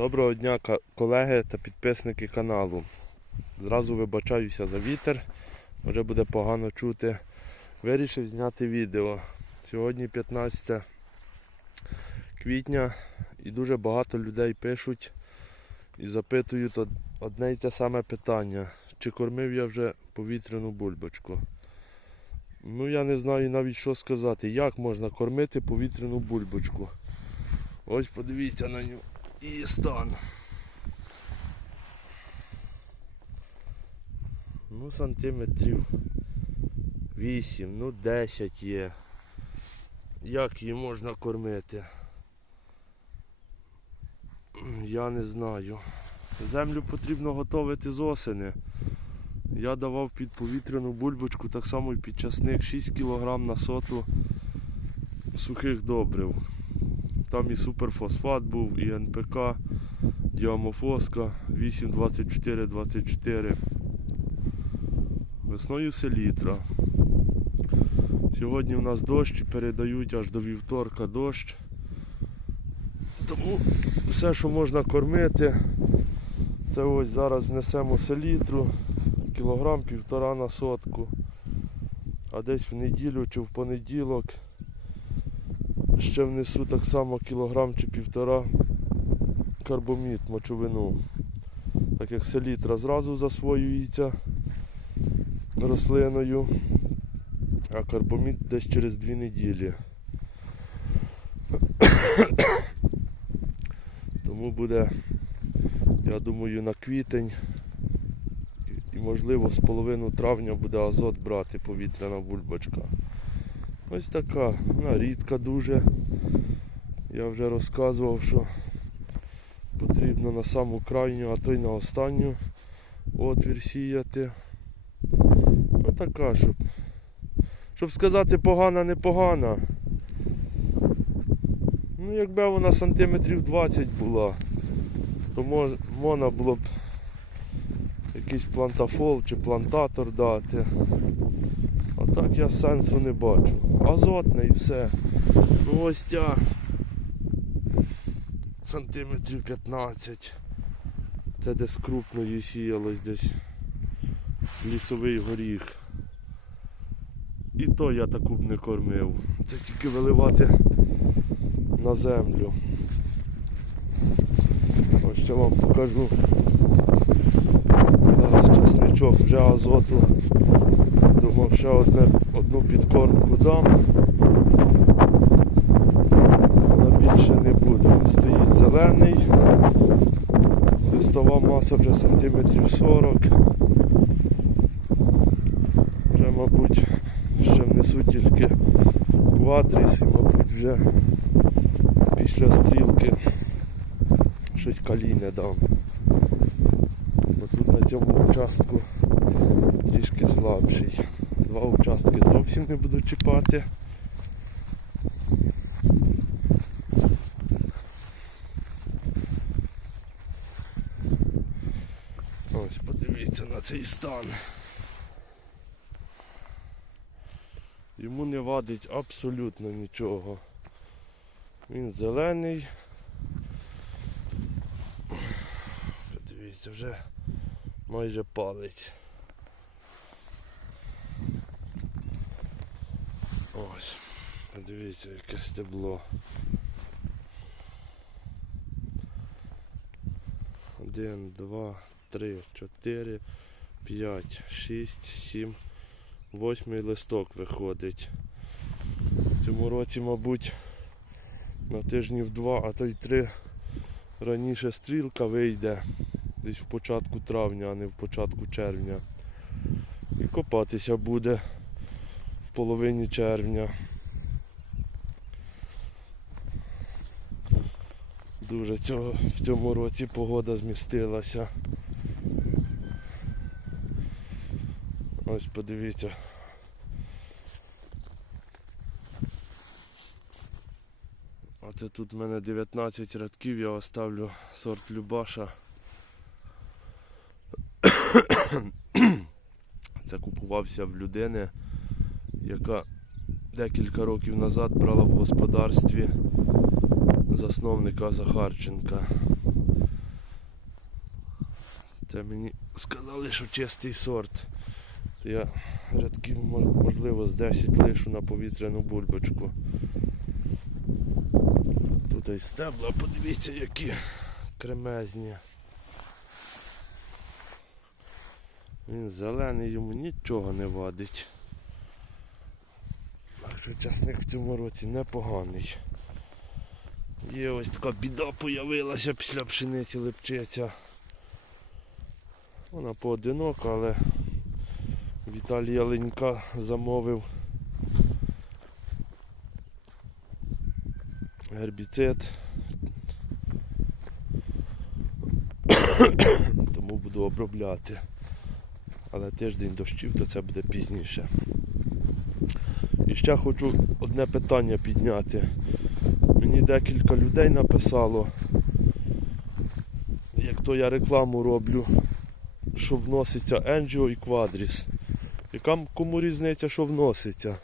Доброго дня, колеги та підписники каналу. Зразу вибачаюся за вітер, може буде погано чути. Вирішив зняти відео. Сьогодні 15 квітня і дуже багато людей пишуть і запитують одне й те саме питання. Чи кормив я вже повітряну бульбочку? Ну я не знаю навіть що сказати. Як можна кормити повітряну бульбочку? Ось подивіться на нього і стан. Ну, сантиметрів 8, ну 10 є. Як її можна кормити? Я не знаю. Землю потрібно готувати з осени. Я давав під повітряну бульбочку, так само і під часник 6 кг на соту сухих добрив. Там і суперфосфат був, і НПК, діамофоска 8, 24, 24. Весною селітра. Сьогодні в нас дощ передають аж до вівторка дощ. Тому все, що можна кормити, це ось зараз внесемо селітру, кілограм півтора на сотку. А десь в неділю чи в понеділок ще внесу так само кілограм чи півтора карбомід мочовину. Так як селітра зразу засвоюється рослиною, а карбомід десь через дві неділі. Тому буде, я думаю, на квітень і можливо з половину травня буде азот брати повітряна бульбочка. Ось така, вона рідка дуже. Я вже розказував, що потрібно на саму крайню, а то й на останню отвір сіяти. Ось така, щоб, щоб сказати погана, не погана. Ну, якби вона сантиметрів 20 була, то можна було б якийсь плантафол чи плантатор дати. А так я сенсу не бачу. Азотне і все. Ось ця сантиметрів 15. Це десь крупною сіялось десь лісовий горіх. І то я таку б не кормив. Це тільки виливати на землю. Ось ще вам покажу. Зараз часничок вже азоту. Думав, ще одне, одну підкормку дам. Але більше не буде. Він стоїть зелений. Листова маса вже сантиметрів 40. Вже, мабуть, ще внесу тільки квадріс і, мабуть, вже після стрілки щось каліне дам. Бо тут на цьому участку трішки слабший. Два участки зовсім не буду чіпати. Ось подивіться на цей стан. Йому не вадить абсолютно нічого. Він зелений. Подивіться, вже майже палить. Ось, подивіться, яке стебло. Один, два, три, чотири, п'ять, шість, сім, восьмий листок виходить. В цьому році, мабуть, на тижнів два, а то й три раніше стрілка вийде десь в початку травня, а не в початку червня. І копатися буде в половині червня. Дуже цього, в цьому році погода змістилася. Ось подивіться. Оце тут в мене 19 рядків, я оставлю сорт Любаша. Це купувався в людини, яка декілька років назад брала в господарстві засновника Захарченка. Це мені сказали, що чистий сорт. Я рядків можливо з 10 лишу на повітряну бульбочку. Тут і стебла, подивіться, які кремезні. Він зелений, йому нічого не вадить. Так що часник в цьому році непоганий. Є ось така біда появилася після пшениці липчиця. Вона поодинока, але Віталій Яленька замовив гербіцид. Тому буду обробляти. Але тиждень дощів, то це буде пізніше. Ще хочу одне питання підняти. Мені декілька людей написало, як то я рекламу роблю, що вноситься Енджіо і Квадріс. Яка кому різниця, що вноситься?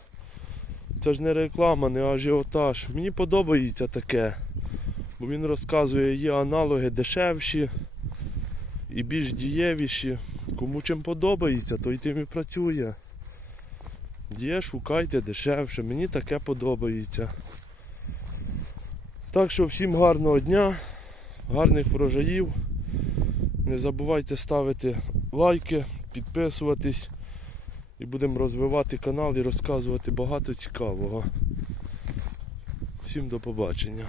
Це ж не реклама, не ажіотаж. Мені подобається таке. Бо він розказує, є аналоги дешевші і більш дієвіші. Кому чим подобається, той тим і працює. Є, шукайте дешевше, мені таке подобається. Так що всім гарного дня, гарних врожаїв. Не забувайте ставити лайки, підписуватись. І будемо розвивати канал і розказувати багато цікавого. Всім до побачення.